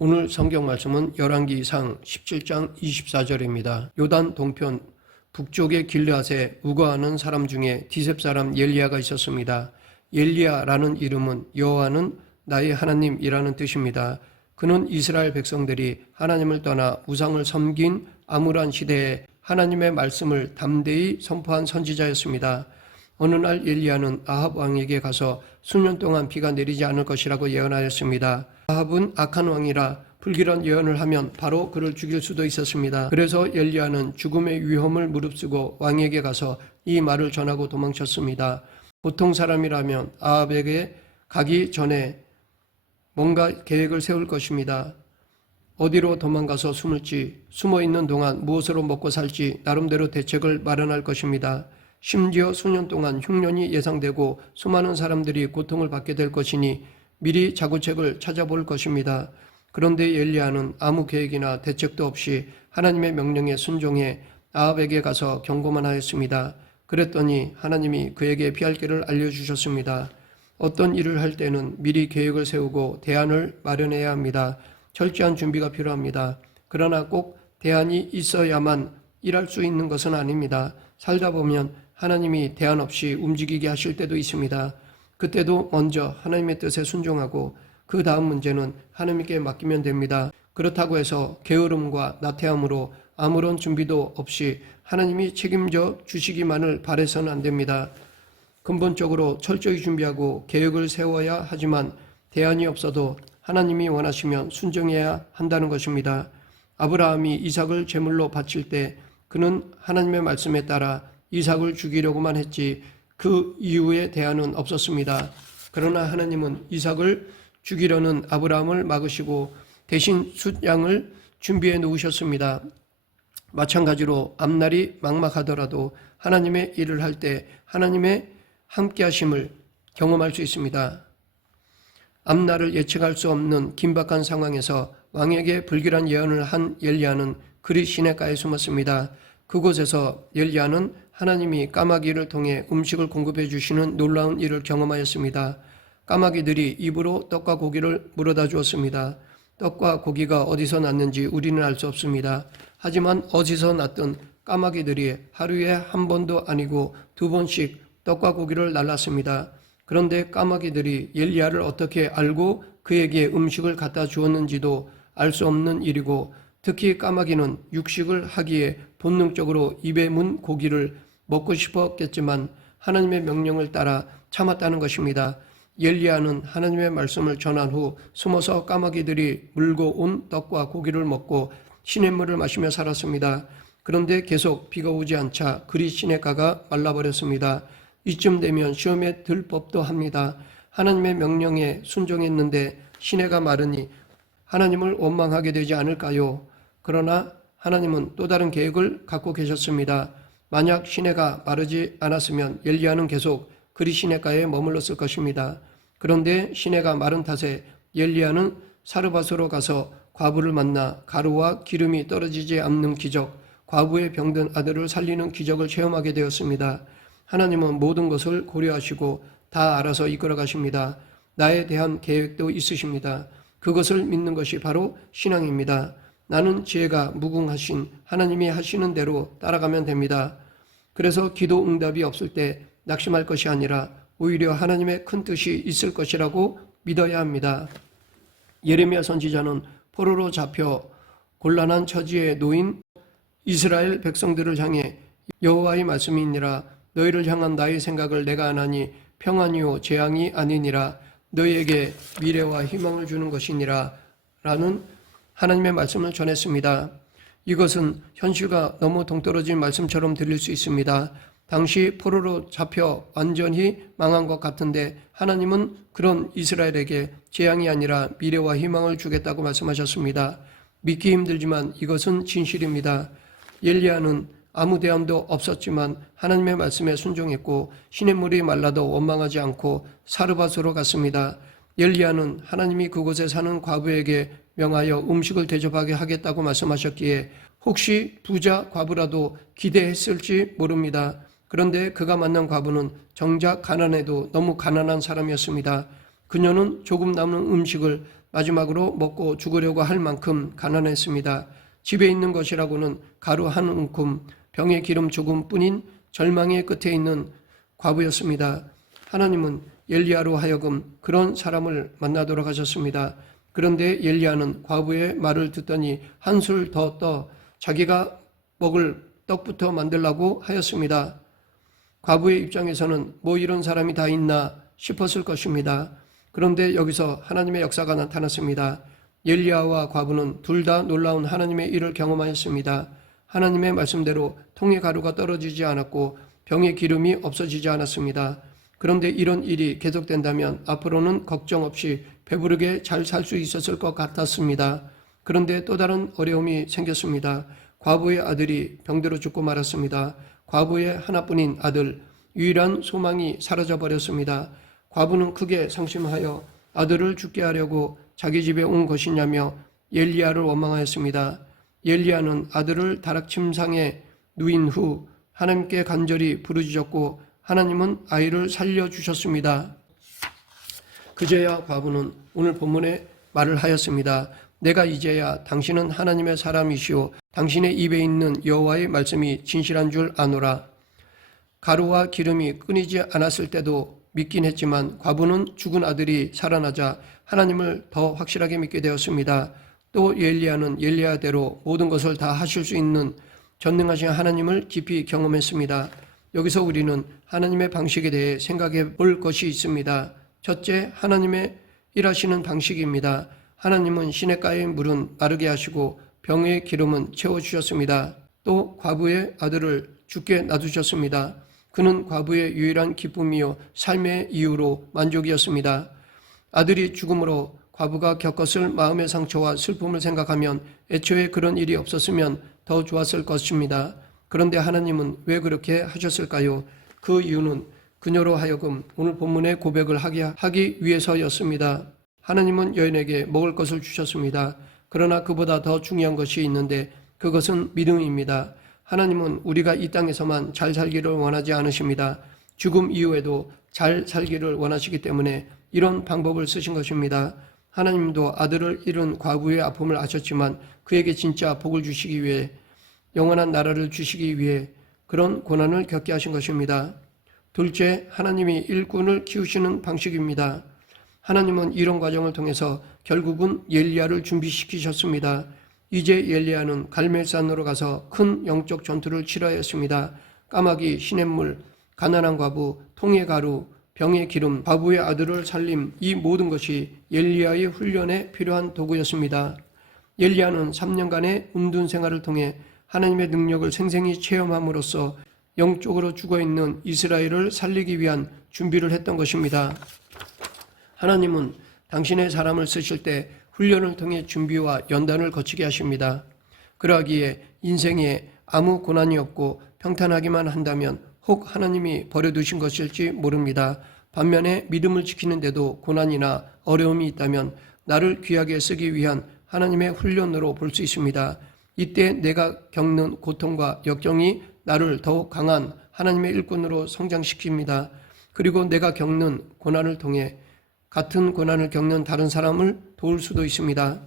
오늘 성경 말씀은 열왕기상 17장 24절입니다. 요단 동편 북쪽의 길르앗에 우거하는 사람 중에 디셉 사람 엘리야가 있었습니다. 엘리야라는 이름은 여호와는 나의 하나님이라는 뜻입니다. 그는 이스라엘 백성들이 하나님을 떠나 우상을 섬긴 암울한 시대에 하나님의 말씀을 담대히 선포한 선지자였습니다. 어느 날 엘리야는 아합 왕에게 가서 수년 동안 비가 내리지 않을 것이라고 예언하였습니다. 아합은 악한 왕이라 불길한 예언을 하면 바로 그를 죽일 수도 있었습니다. 그래서 엘리야는 죽음의 위험을 무릅쓰고 왕에게 가서 이 말을 전하고 도망쳤습니다. 보통 사람이라면 아합에게 가기 전에 뭔가 계획을 세울 것입니다. 어디로 도망가서 숨을지, 숨어있는 동안 무엇으로 먹고 살지 나름대로 대책을 마련할 것입니다. 심지어 수년 동안 흉년이 예상되고 수많은 사람들이 고통을 받게 될 것이니 미리 자구책을 찾아볼 것입니다. 그런데 엘리야는 아무 계획이나 대책도 없이 하나님의 명령에 순종해 아합에게 가서 경고만 하였습니다. 그랬더니 하나님이 그에게 피할 길을 알려주셨습니다. 어떤 일을 할 때는 미리 계획을 세우고 대안을 마련해야 합니다. 철저한 준비가 필요합니다. 그러나 꼭 대안이 있어야만 일할 수 있는 것은 아닙니다. 살다 보면 하나님이 대안 없이 움직이게 하실 때도 있습니다. 그때도 먼저 하나님의 뜻에 순종하고 그 다음 문제는 하나님께 맡기면 됩니다. 그렇다고 해서 게으름과 나태함으로 아무런 준비도 없이 하나님이 책임져 주시기만을 바라서는 안 됩니다. 근본적으로 철저히 준비하고 계획을 세워야 하지만 대안이 없어도 하나님이 원하시면 순종해야 한다는 것입니다. 아브라함이 이삭을 제물로 바칠 때 그는 하나님의 말씀에 따라 이삭을 죽이려고만 했지 그 이후에 대안은 없었습니다. 그러나 하나님은 이삭을 죽이려는 아브라함을 막으시고 대신 숫양을 준비해 놓으셨습니다. 마찬가지로 앞날이 막막하더라도 하나님의 일을 할 때 하나님의 함께하심을 경험할 수 있습니다. 앞날을 예측할 수 없는 긴박한 상황에서 왕에게 불길한 예언을 한 엘리야는 그리 시냇가에 숨었습니다. 그곳에서 엘리야는 하나님이 까마귀를 통해 음식을 공급해 주시는 놀라운 일을 경험하였습니다. 까마귀들이 입으로 떡과 고기를 물어다 주었습니다. 떡과 고기가 어디서 났는지 우리는 알 수 없습니다. 하지만 어디서 났든 까마귀들이 하루에 한 번도 아니고 두 번씩 떡과 고기를 날랐습니다. 그런데 까마귀들이 엘리야를 어떻게 알고 그에게 음식을 갖다 주었는지도 알 수 없는 일이고 특히 까마귀는 육식을 하기에 본능적으로 입에 문 고기를 먹고 싶었겠지만 하나님의 명령을 따라 참았다는 것입니다. 엘리야는 하나님의 말씀을 전한 후 숨어서 까마귀들이 물고 온 떡과 고기를 먹고 시냇물을 마시며 살았습니다. 그런데 계속 비가 오지 않자 그리 시냇가가 말라버렸습니다. 이쯤 되면 시험에 들 법도 합니다. 하나님의 명령에 순종했는데 시내가 마르니 하나님을 원망하게 되지 않을까요? 그러나 하나님은 또 다른 계획을 갖고 계셨습니다. 만약 시내가 마르지 않았으면 엘리야는 계속 그리 시내가에 머물렀을 것입니다. 그런데 시내가 마른 탓에 엘리야는 사르밧으로 가서 과부를 만나 가루와 기름이 떨어지지 않는 기적, 과부의 병든 아들을 살리는 기적을 체험하게 되었습니다. 하나님은 모든 것을 고려하시고 다 알아서 이끌어 가십니다. 나에 대한 계획도 있으십니다. 그것을 믿는 것이 바로 신앙입니다. 나는 지혜가 무궁하신 하나님이 하시는 대로 따라가면 됩니다. 그래서 기도 응답이 없을 때 낙심할 것이 아니라 오히려 하나님의 큰 뜻이 있을 것이라고 믿어야 합니다. 예레미야 선지자는 포로로 잡혀 곤란한 처지에 놓인 이스라엘 백성들을 향해 여호와의 말씀이 있니라. 너희를 향한 나의 생각을 내가 아나니 평안이요 재앙이 아니니라. 너희에게 미래와 희망을 주는 것이니라 라는 하나님의 말씀을 전했습니다. 이것은 현실과 너무 동떨어진 말씀처럼 들릴 수 있습니다. 당시 포로로 잡혀 완전히 망한 것 같은데 하나님은 그런 이스라엘에게 재앙이 아니라 미래와 희망을 주겠다고 말씀하셨습니다. 믿기 힘들지만 이것은 진실입니다. 엘리야는 아무 대안도 없었지만 하나님의 말씀에 순종했고 시냇물이 말라도 원망하지 않고 사르밧으로 갔습니다. 엘리야는 하나님이 그곳에 사는 과부에게 명하여 음식을 대접하게 하겠다고 말씀하셨기에 혹시 부자 과부라도 기대했을지 모릅니다. 그런데 그가 만난 과부는 정작 가난해도 너무 가난한 사람이었습니다. 그녀는 조금 남은 음식을 마지막으로 먹고 죽으려고 할 만큼 가난했습니다. 집에 있는 것이라고는 가루 한 움큼, 병에 기름 조금뿐인 절망의 끝에 있는 과부였습니다. 하나님은 엘리야로 하여금 그런 사람을 만나도록 하셨습니다. 그런데 엘리야는 과부의 말을 듣더니 한술 더 떠 자기가 먹을 떡부터 만들라고 하였습니다. 과부의 입장에서는 뭐 이런 사람이 다 있나 싶었을 것입니다. 그런데 여기서 하나님의 역사가 나타났습니다. 엘리야와 과부는 둘 다 놀라운 하나님의 일을 경험하였습니다. 하나님의 말씀대로 통에 가루가 떨어지지 않았고 병에 기름이 없어지지 않았습니다. 그런데 이런 일이 계속된다면 앞으로는 걱정 없이 배부르게 잘 살 수 있었을 것 같았습니다. 그런데 또 다른 어려움이 생겼습니다. 과부의 아들이 병들어 죽고 말았습니다. 과부의 하나뿐인 아들, 유일한 소망이 사라져 버렸습니다. 과부는 크게 상심하여 아들을 죽게 하려고 자기 집에 온 것이냐며 엘리야를 원망하였습니다. 엘리야는 아들을 다락침상에 누인 후 하나님께 간절히 부르짖었고 하나님은 아이를 살려주셨습니다. 그제야 과부는 오늘 본문에 말을 하였습니다. 내가 이제야 당신은 하나님의 사람이시오 당신의 입에 있는 여호와의 말씀이 진실한 줄 아노라. 가루와 기름이 끊이지 않았을 때도 믿긴 했지만 과부는 죽은 아들이 살아나자 하나님을 더 확실하게 믿게 되었습니다. 또 엘리야는 엘리야대로 모든 것을 다 하실 수 있는 전능하신 하나님을 깊이 경험했습니다. 여기서 우리는 하나님의 방식에 대해 생각해 볼 것이 있습니다. 첫째, 하나님의 일하시는 방식입니다. 하나님은 시냇가의 물은 마르게 하시고 병의 기름은 채워주셨습니다. 또 과부의 아들을 죽게 놔두셨습니다. 그는 과부의 유일한 기쁨이요 삶의 이유로 만족이었습니다. 아들이 죽음으로 과부가 겪었을 마음의 상처와 슬픔을 생각하면 애초에 그런 일이 없었으면 더 좋았을 것입니다. 그런데 하나님은 왜 그렇게 하셨을까요? 그 이유는 그녀로 하여금 오늘 본문의 고백을 하기 위해서였습니다. 하나님은 여인에게 먹을 것을 주셨습니다. 그러나 그보다 더 중요한 것이 있는데 그것은 믿음입니다. 하나님은 우리가 이 땅에서만 잘 살기를 원하지 않으십니다. 죽음 이후에도 잘 살기를 원하시기 때문에 이런 방법을 쓰신 것입니다. 하나님도 아들을 잃은 과부의 아픔을 아셨지만 그에게 진짜 복을 주시기 위해 영원한 나라를 주시기 위해 그런 고난을 겪게 하신 것입니다. 둘째, 하나님이 일꾼을 키우시는 방식입니다. 하나님은 이런 과정을 통해서 결국은 엘리야를 준비시키셨습니다. 이제 엘리야는 갈멜산으로 가서 큰 영적 전투를 치러야 했습니다. 까마귀, 시냇물, 가난한 과부, 통의 가루, 병의 기름, 과부의 아들을 살림, 이 모든 것이 엘리야의 훈련에 필요한 도구였습니다. 엘리야는 3년간의 운둔 생활을 통해 하나님의 능력을 생생히 체험함으로써 영적으로 죽어있는 이스라엘을 살리기 위한 준비를 했던 것입니다. 하나님은 당신의 사람을 쓰실 때 훈련을 통해 준비와 연단을 거치게 하십니다. 그러하기에 인생에 아무 고난이 없고 평탄하기만 한다면 혹 하나님이 버려두신 것일지 모릅니다. 반면에 믿음을 지키는데도 고난이나 어려움이 있다면 나를 귀하게 쓰기 위한 하나님의 훈련으로 볼 수 있습니다. 이때 내가 겪는 고통과 역경이 나를 더욱 강한 하나님의 일꾼으로 성장시킵니다. 그리고 내가 겪는 고난을 통해 같은 고난을 겪는 다른 사람을 도울 수도 있습니다.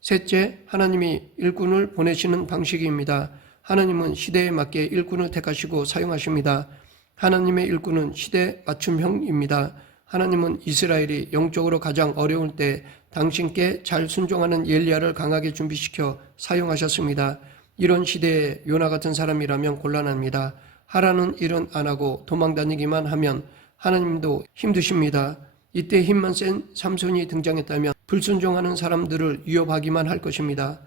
셋째, 하나님이 일꾼을 보내시는 방식입니다. 하나님은 시대에 맞게 일꾼을 택하시고 사용하십니다. 하나님의 일꾼은 시대 맞춤형입니다. 하나님은 이스라엘이 영적으로 가장 어려울 때 당신께 잘 순종하는 엘리야를 강하게 준비시켜 사용하셨습니다. 이런 시대에 요나 같은 사람이라면 곤란합니다. 하라는 일은 안 하고 도망다니기만 하면 하나님도 힘드십니다. 이때 힘만 센 삼손이 등장했다면 불순종하는 사람들을 위협하기만 할 것입니다.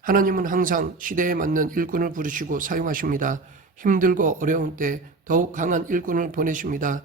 하나님은 항상 시대에 맞는 일꾼을 부르시고 사용하십니다. 힘들고 어려운 때 더욱 강한 일꾼을 보내십니다.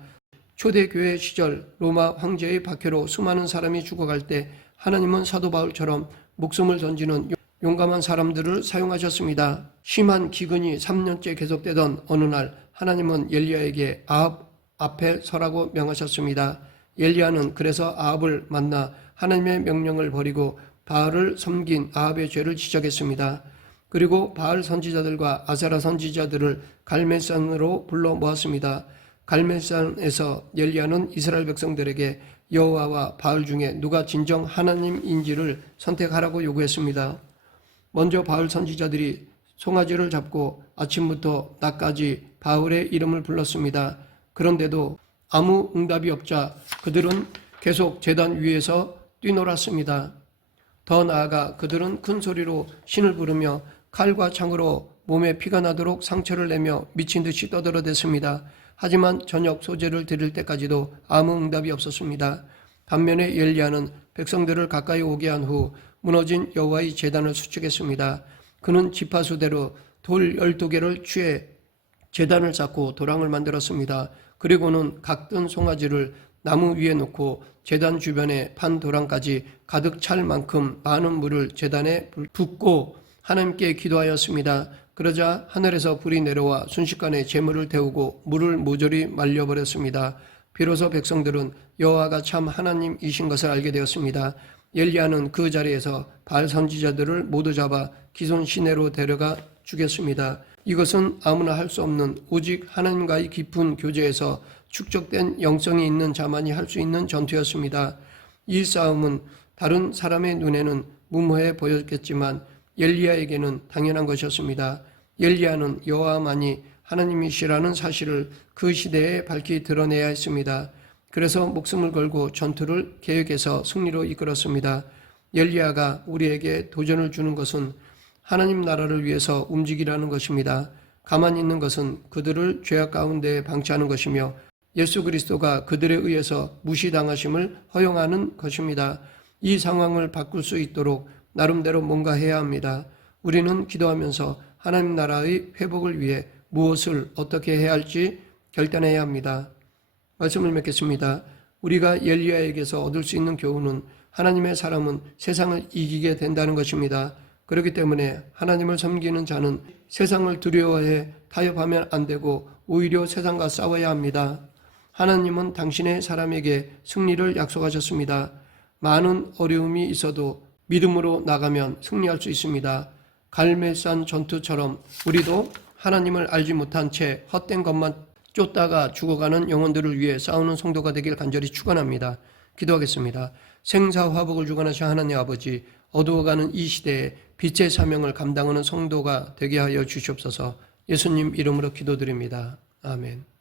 초대교회 시절 로마 황제의 박해로 수많은 사람이 죽어갈 때 하나님은 사도 바울처럼 목숨을 던지는 용감한 사람들을 사용하셨습니다. 심한 기근이 3년째 계속되던 어느 날 하나님은 엘리야에게 아합 앞에 서라고 명하셨습니다. 엘리야는 그래서 아합을 만나 하나님의 명령을 버리고 바알을 섬긴 아합의 죄를 지적했습니다. 그리고 바알 선지자들과 아세라 선지자들을 갈멜산으로 불러 모았습니다. 갈멜산에서 엘리야는 이스라엘 백성들에게 여호와와 바알 중에 누가 진정 하나님인지를 선택하라고 요구했습니다. 먼저 바알 선지자들이 송아지를 잡고 아침부터 낮까지 바알의 이름을 불렀습니다. 그런데도 아무 응답이 없자 그들은 계속 제단 위에서 뛰놀았습니다. 더 나아가 그들은 큰 소리로 신을 부르며 칼과 창으로 몸에 피가 나도록 상처를 내며 미친 듯이 떠들어댔습니다. 하지만 저녁 소재를 드릴 때까지도 아무 응답이 없었습니다. 반면에 엘리야는 백성들을 가까이 오게 한 후 무너진 여호와의 제단을 수축했습니다. 그는 지파수대로 돌 12개를 취해 제단을 쌓고 도랑을 만들었습니다. 그리고는 각든 송아지를 나무 위에 놓고 제단 주변에 판 도랑까지 가득 찰 만큼 많은 물을 제단에 붓고 하나님께 기도하였습니다. 그러자 하늘에서 불이 내려와 순식간에 재물을 태우고 물을 모조리 말려버렸습니다. 비로소 백성들은 여호와가 참 하나님이신 것을 알게 되었습니다. 엘리야는 그 자리에서 바알 선지자들을 모두 잡아 기손 시내로 데려가 죽였습니다. 이것은 아무나 할 수 없는 오직 하나님과의 깊은 교제에서 축적된 영성이 있는 자만이 할 수 있는 전투였습니다. 이 싸움은 다른 사람의 눈에는 무모해 보였겠지만 엘리야에게는 당연한 것이었습니다. 엘리야는 여호와만이 하나님이시라는 사실을 그 시대에 밝히 드러내야 했습니다. 그래서 목숨을 걸고 전투를 계획해서 승리로 이끌었습니다. 엘리야가 우리에게 도전을 주는 것은 하나님 나라를 위해서 움직이라는 것입니다. 가만히 있는 것은 그들을 죄악 가운데 방치하는 것이며 예수 그리스도가 그들에 의해서 무시당하심을 허용하는 것입니다. 이 상황을 바꿀 수 있도록 나름대로 뭔가 해야 합니다. 우리는 기도하면서 하나님 나라의 회복을 위해 무엇을 어떻게 해야 할지 결단해야 합니다. 말씀을 맺겠습니다. 우리가 엘리야에게서 얻을 수 있는 교훈은 하나님의 사람은 세상을 이기게 된다는 것입니다. 그렇기 때문에 하나님을 섬기는 자는 세상을 두려워해 타협하면 안 되고 오히려 세상과 싸워야 합니다. 하나님은 당신의 사람에게 승리를 약속하셨습니다. 많은 어려움이 있어도 믿음으로 나가면 승리할 수 있습니다. 갈멜산 전투처럼 우리도 하나님을 알지 못한 채 헛된 것만 쫓다가 죽어가는 영혼들을 위해 싸우는 성도가 되길 간절히 축원합니다. 기도하겠습니다. 생사화복을 주관하신 하나님 아버지, 어두워가는 이 시대에 빛의 사명을 감당하는 성도가 되게 하여 주시옵소서. 예수님 이름으로 기도드립니다. 아멘.